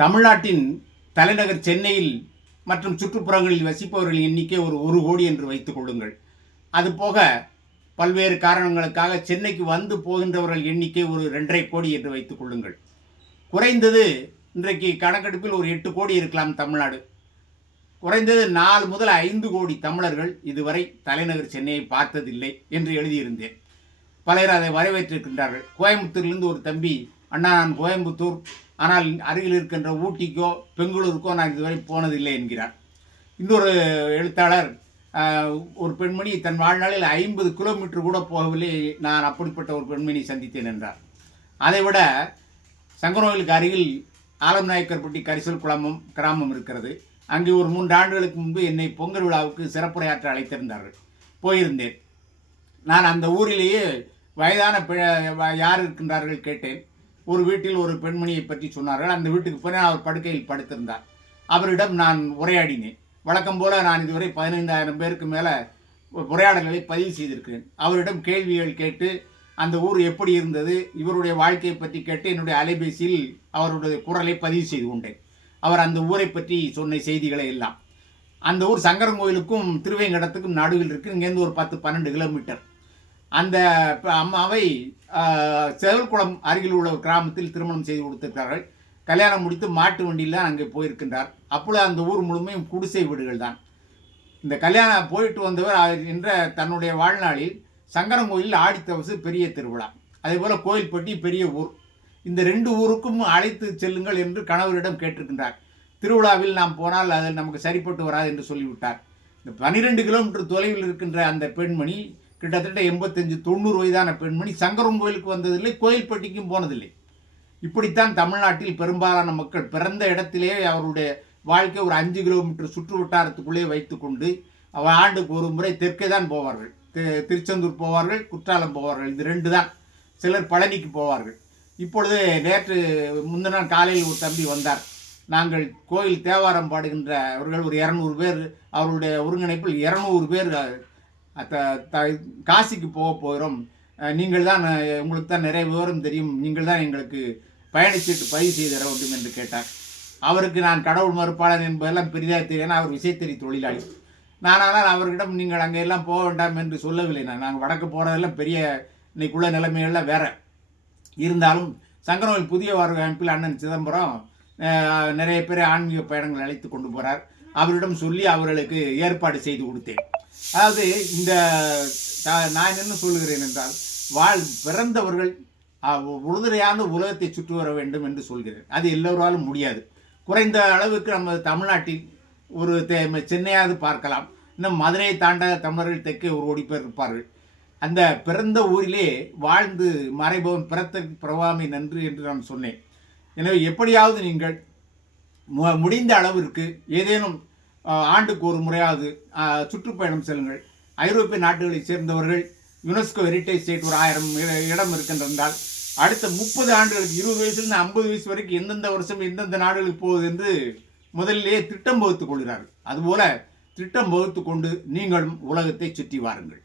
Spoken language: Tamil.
தமிழ்நாட்டின் தலைநகர் சென்னையில் மற்றும் சுற்றுப்புறங்களில் வசிப்பவர்களின் எண்ணிக்கை ஒரு ஒரு கோடி என்று வைத்துக் கொள்ளுங்கள். அதுபோக பல்வேறு காரணங்களுக்காக சென்னைக்கு வந்து போகின்றவர்கள் எண்ணிக்கை ஒரு ரெண்டரை கோடி என்று வைத்துக் கொள்ளுங்கள். குறைந்தது இன்றைக்கு கணக்கெடுப்பில் ஒரு எட்டு கோடி இருக்கலாம் தமிழ்நாடு. குறைந்தது நாலு முதல் ஐந்து கோடி தமிழர்கள் இதுவரை தலைநகர் சென்னையை பார்த்ததில்லை என்று எழுதியிருந்தேன். பலர் அதை வரவேற்றிருக்கின்றார்கள். கோயம்புத்தூர்லேருந்து ஒரு தம்பி அண்ணா நான் கோயம்புத்தூர் ஆனால் அருகில் இருக்கின்ற ஊட்டிக்கோ பெங்களூருக்கோ நான் இதுவரை போனதில்லை என்கிறார். இன்னொரு எழுத்தாளர் ஒரு பெண்மணி தன் வாழ்நாளில் ஐம்பது கிலோமீட்டர் கூட போகவில்லை நான் அப்படிப்பட்ட ஒரு பெண்மணி சந்தித்தேன் என்றார். அதைவிட சங்கரோயிலுக்கு அருகில் ஆலம்நாயக்கர்பட்டி கரிசல் குளமும் கிராமம் இருக்கிறது. அங்கே ஒரு மூன்று ஆண்டுகளுக்கு முன்பு என்னை பொங்கல் விழாவுக்கு சிறப்புரையாற்ற அழைத்திருந்தார்கள். போயிருந்தேன். நான் அந்த ஊரிலேயே வயதான பிழ- யார் இருக்கின்றார்கள் கேட்டேன். ஒரு வீட்டில் ஒரு பெண்மணியை பற்றி சொன்னார்கள். அந்த வீட்டுக்கு போய் அவர் படுக்கையில் படுத்திருந்தார். அவரிடம் நான் உரையாடினேன். வழக்கம் போல நான் இதுவரை பதினைந்தாயிரம் பேருக்கு மேலே உரையாடல்களை பதிவு செய்திருக்கிறேன். அவரிடம் கேள்விகள் கேட்டு அந்த ஊர் எப்படி இருந்தது இவருடைய வாழ்க்கையை பற்றி கேட்டு என்னுடைய அலைபேசியில் அவருடைய குரலை பதிவு செய்து கொண்டேன். அவர் அந்த ஊரை பற்றி சொன்ன செய்திகளை எல்லாம். அந்த ஊர் சங்கரன் கோயிலுக்கும் திருவேங்கடத்துக்கும் நடுவில் இருக்குது இங்கேருந்து ஒரு பத்து பன்னெண்டு கிலோமீட்டர். அந்த அம்மாவை செவல்குளம் அருகில் உள்ள கிராமத்தில் திருமணம் செய்து கொடுத்திருக்கிறார்கள். கல்யாணம் முடித்து மாட்டு வண்டியில் தான் அங்கே போயிருக்கின்றார். அப்பொழுது அந்த ஊர் முழுமையும் குடிசை வீடுகள் தான். இந்த கல்யாணம் போயிட்டு வந்தவர் என்ற தன்னுடைய வாழ்நாளில் சங்கரன் கோயில் ஆடித்தவசு பெரிய திருவிழா. அதே போல் கோயில்பட்டி பெரிய ஊர். இந்த ரெண்டு ஊருக்கும் அழைத்து செல்லுங்கள் என்று கணவரிடம் கேட்டிருக்கின்றார். திருவிழாவில் நாம் போனால் அது நமக்கு சரிப்பட்டு வராது என்று சொல்லிவிட்டார். இந்த பன்னிரெண்டு கிலோமீட்டர் தொலைவில் இருக்கின்ற அந்த பெண்மணி கிட்டத்தட்ட எண்பத்தஞ்சு தொண்ணூறு வயதான பெண்மணி சங்கரன் கோயிலுக்கு வந்ததில்லை கோயில்பட்டிக்கும் போனதில்லை. இப்படித்தான் தமிழ்நாட்டில் பெரும்பாலான மக்கள் பிறந்த இடத்திலே அவருடைய வாழ்க்கை ஒரு அஞ்சு கிலோமீட்டர் சுற்று வட்டாரத்துக்குள்ளே வைத்துக்கொண்டு அவர் ஆண்டுக்கு ஒரு முறை தெற்கே தான் போவார்கள். திருச்செந்தூர் போவார்கள் குற்றாலம் போவார்கள். இது ரெண்டு தான். சிலர் பழனிக்கு போவார்கள். இப்பொழுது நேற்று முந்தின நாள் காலையில் ஒரு தம்பி வந்தார். நாங்கள் கோயில் தேவாரம் பாடுகின்ற அவர்கள் ஒரு இரநூறு பேர் அவருடைய ஒருங்கிணைப்பில் இரநூறு பேர் த- த- காசிக்கு போக போகிறோம் நீங்கள் தான் உங்களுக்கு தான் நிறைய விவரம் தெரியும். நீங்கள் தான் எங்களுக்கு பயணச்சீட்டு பதிவு செய்து தர வேண்டும் என்று கேட்டார். அவருக்கு நான் கடவுள் மறுப்பாளன் என்பதெல்லாம் பெரிதாக தெரியும் அவர் விசைத்தறி தொழிலாளி. நான் ஆனால் அவர்களிடம் நீங்கள் அங்கே எல்லாம் போக வேண்டாம் என்று சொல்லவில்லை நான். நாங்கள் வடக்கு போகிறதெல்லாம் பெரிய இன்னைக்குள்ள நிலைமைகள்லாம் வேற. இருந்தாலும் சங்கரவில் புதிய வார அமைப்பில் அண்ணன் சிதம்பரம் நிறைய பேர் ஆன்மீக பயணங்கள் அழைத்து கொண்டு போகிறார் அவரிடம் சொல்லி அவர்களுக்கு ஏற்பாடு செய்து கொடுத்தேன். அதாவது இந்த நான் என்ன சொல்லுகிறேன் என்றால் வாழ் பிறந்தவர்கள் அஹ், உறுதுணையான உலகத்தை சுற்றி வர வேண்டும் என்று சொல்கிறேன். அது எல்லோராலும் முடியாது. குறைந்த அளவுக்கு நம்ம தமிழ்நாட்டில் ஒரு தே- சென்னையாவது பார்க்கலாம். இன்னும் மதுரையை தாண்ட தமிழர்கள் தெற்கே ஒரு ஓடி பேர் இருப்பார்கள். அந்த பிறந்த ஊரிலே வாழ்ந்து மறைபவன் பிறத்த பிரவாமை நன்று என்று நான் சொன்னேன். எனவே எப்படியாவது நீங்கள் மு- முடிந்த அளவிற்கு ஏதேனும் ஆண்டுக்கு ஒரு முறையாவது சுற்றுப்பயணம் செல்லுங்கள். ஐரோப்பிய நாடுகளைச் சேர்ந்தவர்கள் யுனெஸ்கோ ஹெரிட்டேஜ் சைட் ஒரு ஆயிரம் இடம் இருக்கின்றால் அடுத்த முப்பது ஆண்டுகளுக்கு இருபது வயசுலேருந்து ஐம்பது வயசு வரைக்கும் எந்தெந்த வருஷம் எந்தெந்த நாடுகளுக்கு போகுது என்று முதலிலேயே திட்டம் வகுத்துக் கொள்கிறார்கள். அதுபோல திட்டம் வகுத்து கொண்டு நீங்களும் உலகத்தை சுற்றி வாருங்கள்.